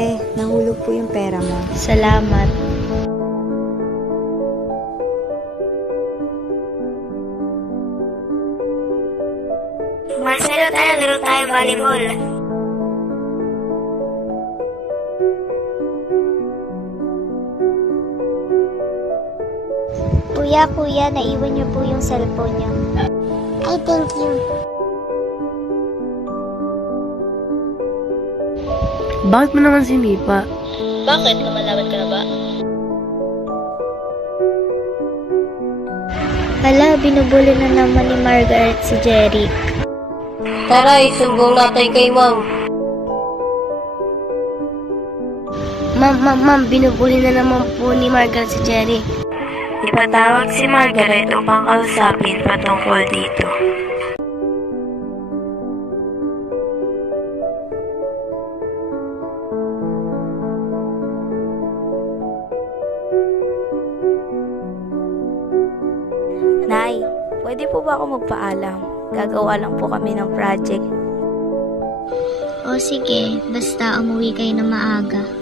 ate, nahulog po yung pera mo. Salamat. Marcelo, tara, laro tayo volleyball. Kuya, naiwan niyo po yung cellphone niyo. Ay, thank you. Bakit mo naman sinipa? Bakit? Lumalaban ka na ba? Hala, binubuli na naman ni Margaret si Jerry. Tara, isumbong natin kay ma'am. Ma'am, binubuli na naman po ni Margaret si Jerry. Ipatawag si Margaret upang kausapin patungkol dito. Nay, pwede po ba ako magpaalam? Gagawa lang po kami ng project. O sige, basta umuwi kayo na maaga.